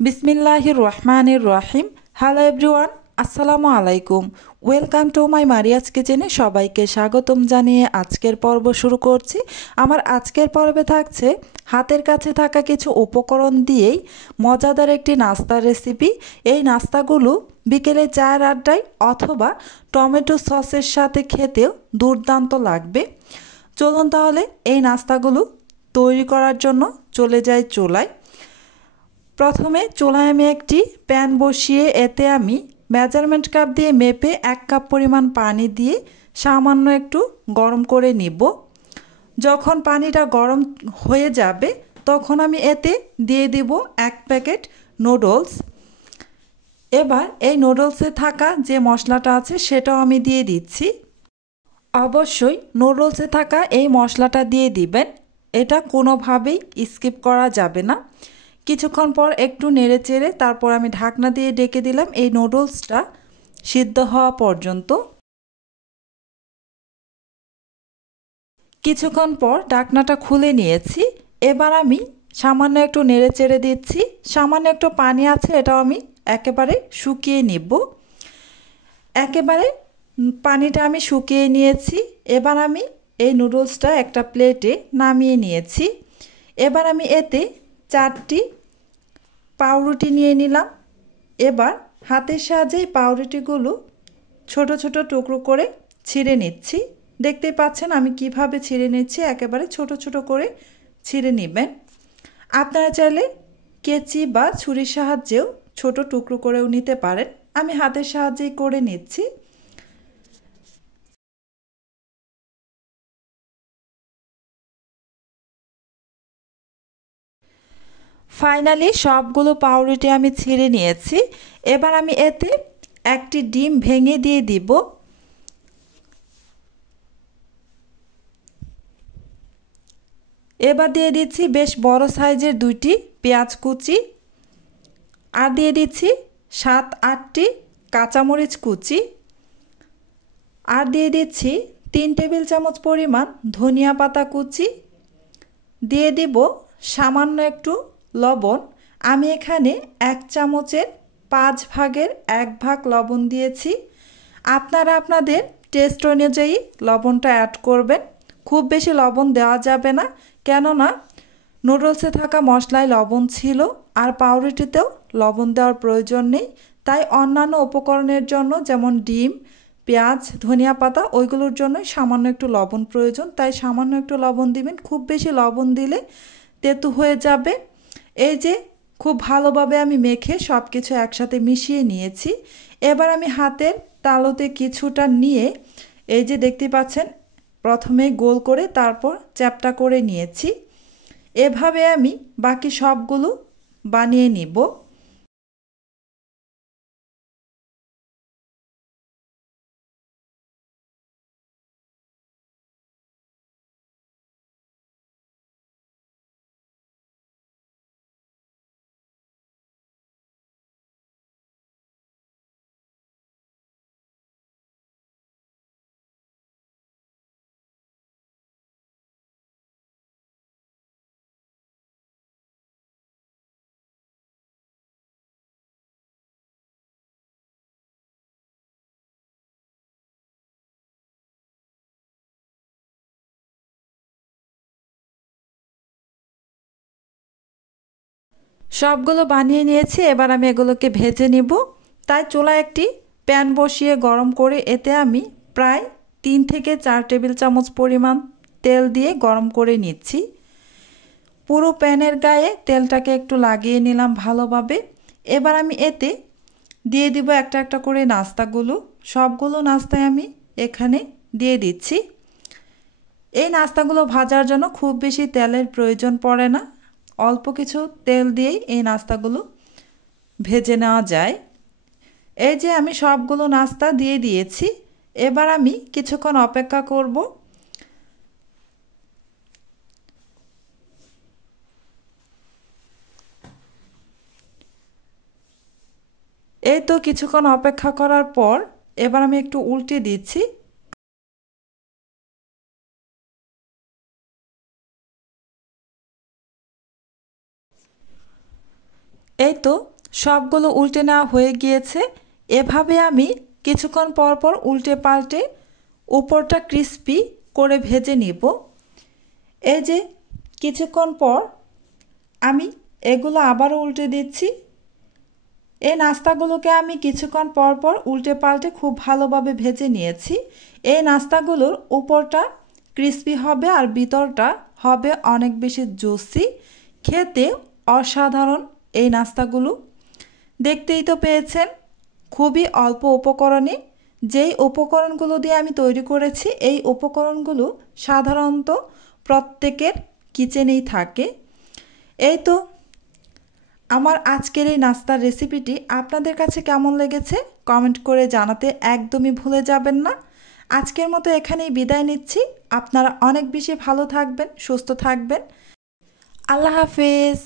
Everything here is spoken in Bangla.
বিসমিল্লাহির রহমানির রহিম। হ্যালো এভরিওয়ান, আসসালামু আলাইকুম। ওয়েলকাম টু মাই মারিয়াজ কিচেনে সবাইকে স্বাগতম জানিয়ে আজকের পর্ব শুরু করছি। আমার আজকের পর্বে থাকছে হাতের কাছে থাকা কিছু উপকরণ দিয়েই মজাদার একটি নাস্তার রেসিপি। এই নাস্তাগুলো বিকেলে চায়ের আড্ডায় অথবা টমেটো সসের সাথে খেতেও দুর্দান্ত লাগবে। চলুন তাহলে এই নাস্তাগুলো তৈরি করার জন্য চলে যাই চুলায়। প্রথমে চুলায় আমি একটি প্যান বসিয়ে এতে আমি মেজারমেন্ট কাপ দিয়ে মেপে 1 কাপ পরিমাণ পানি দিয়ে সামান্য একটু গরম করে নিব। যখন পানিটা গরম হয়ে যাবে তখন আমি এতে দিয়ে দিব 1 প্যাকেট নুডলস। এবার এই নুডলসে থাকা যে মশলাটা আছে সেটাও আমি দিয়ে দিচ্ছি। অবশ্যই নুডলসে থাকা এই মশলাটা দিয়ে দিবেন, এটা কোনোভাবেই স্কিপ করা যাবে না। কিছুক্ষণ পর একটু নেড়েচেড়ে তারপর আমি ঢাকনা দিয়ে ঢেকে দিলাম এই নুডলসটা সিদ্ধ হওয়া পর্যন্ত। কিছুক্ষণ পর ঢাকনাটা খুলে নিয়েছি। এবার আমি সামান্য একটু নেড়েচেড়ে দিচ্ছি। সামান্য একটু পানি আছে, এটাও আমি একেবারে শুকিয়ে নিব। একেবারে পানিটা আমি শুকিয়ে নিয়েছি। এবার আমি এই নুডলসটা একটা প্লেটে নামিয়ে নিয়েছি। এবার আমি এতে 4টি পাউরুটি নিয়ে নিলাম। এবার হাতের সাহায্যে পাউরুটিগুলো ছোট ছোট টুকরো করে ছিঁড়ে নিচ্ছি। দেখতেই পাচ্ছেন আমি কিভাবে ছিঁড়ে নিচ্ছি, একেবারে ছোট ছোট করে ছিঁড়ে নেবেন। আপনারা চাইলে কেচি বা ছুরির সাহায্যেও ছোট টুকরো করেও নিতে পারেন। আমি হাতের সাহায্যেই করে নিচ্ছি। ফাইনালি সবগুলো পাউরুটি আমি ছিঁড়ে নিয়েছি। এবার আমি এতে একটি ডিম ভেঙে দিয়ে দিব। এবার দিয়ে দিচ্ছি বেশ বড় সাইজের 2টি পেঁয়াজ কুচি, আর দিয়ে দিচ্ছি 7-8টি কাঁচামরিচ কুচি, আর দিয়ে দিচ্ছি 3 টেবিল চামচ পরিমাণ ধনিয়া পাতা কুচি, দিয়ে দিব সামান্য একটু লবণ। আমি এখানে 1 চামচের 5 ভাগের 1 ভাগ লবণ দিয়েছি। আপনারা আপনাদের টেস্ট অনুযায়ী লবণটা অ্যাড করবেন। খুব বেশি লবণ দেওয়া যাবে না, কেননা নুডলসে থাকা মশলায় লবণ ছিল আর পাউরুটিতেও লবণ দেওয়ার প্রয়োজন নেই। তাই অন্যান্য উপকরণের জন্য যেমন ডিম, পেঁয়াজ, ধনিয়া পাতা ওইগুলোর জন্যই সামান্য একটু লবণ প্রয়োজন, তাই সামান্য একটু লবণ দিবেন। খুব বেশি লবণ দিলে তেতো হয়ে যাবে। এই যে খুব ভালোভাবে আমি মেখে সব কিছু একসাথে মিশিয়ে নিয়েছি। এবার আমি হাতের তালুতে কিছুটা নিয়ে এই যে দেখতে পাচ্ছেন প্রথমে গোল করে তারপর চ্যাপ্টা করে নিয়েছি। এভাবে আমি বাকি সবগুলো বানিয়ে নিব। সবগুলো বানিয়ে নিয়েছি। এবার আমি এগুলোকে ভেজে নিব। তাই চুলায় একটি প্যান বসিয়ে গরম করে এতে আমি প্রায় 3 থেকে 4 টেবিল চামচ পরিমাণ তেল দিয়ে গরম করে নিচ্ছি। পুরো প্যানের গায়ে তেলটাকে একটু লাগিয়ে নিলাম ভালোভাবে। এবার আমি এতে দিয়ে দিব একটা একটা করে নাস্তাগুলো। সবগুলো নাস্তায় আমি এখানে দিয়ে দিচ্ছি। এই নাস্তাগুলো ভাজার জন্য খুব বেশি তেলের প্রয়োজন পড়ে না, অল্প কিছু তেল দিয়েই এই নাস্তাগুলো ভেজে নেওয়া যায়। এই যে আমি সবগুলো নাস্তা দিয়ে দিয়েছি। এবার আমি কিছুক্ষণ অপেক্ষা করব। এই তো কিছুক্ষণ অপেক্ষা করার পর এবার আমি একটু উল্টে দিচ্ছি। এই তো সবগুলো উল্টে নেওয়া হয়ে গিয়েছে। এভাবে আমি কিছুক্ষণ পর পর উল্টে পাল্টে উপরটা ক্রিস্পি করে ভেজে নিব। এই যে কিছুক্ষণ পর আমি এগুলো আবারও উল্টে দিচ্ছি। এই নাস্তাগুলোকে আমি কিছুক্ষণ পর পর উল্টে পাল্টে খুব ভালোভাবে ভেজে নিয়েছি। এই নাস্তাগুলোর উপরটা ক্রিস্পি হবে আর ভিতরটা হবে অনেক বেশি জুসি, খেতে অসাধারণ এই নাস্তাগুলো। দেখতেই তো পেয়েছেন, খুবই অল্প উপকরণে যেই উপকরণগুলো দিয়ে আমি তৈরি করেছি, এই উপকরণগুলো সাধারণত প্রত্যেকের কিচেনেই থাকে। এই তো আমার আজকের এই নাস্তার রেসিপিটি আপনাদের কাছে কেমন লেগেছে কমেন্ট করে জানাতে একদমই ভুলে যাবেন না। আজকের মতো এখানেই বিদায় নিচ্ছি। আপনারা অনেক বেশি ভালো থাকবেন, সুস্থ থাকবেন। আল্লাহ হাফেজ।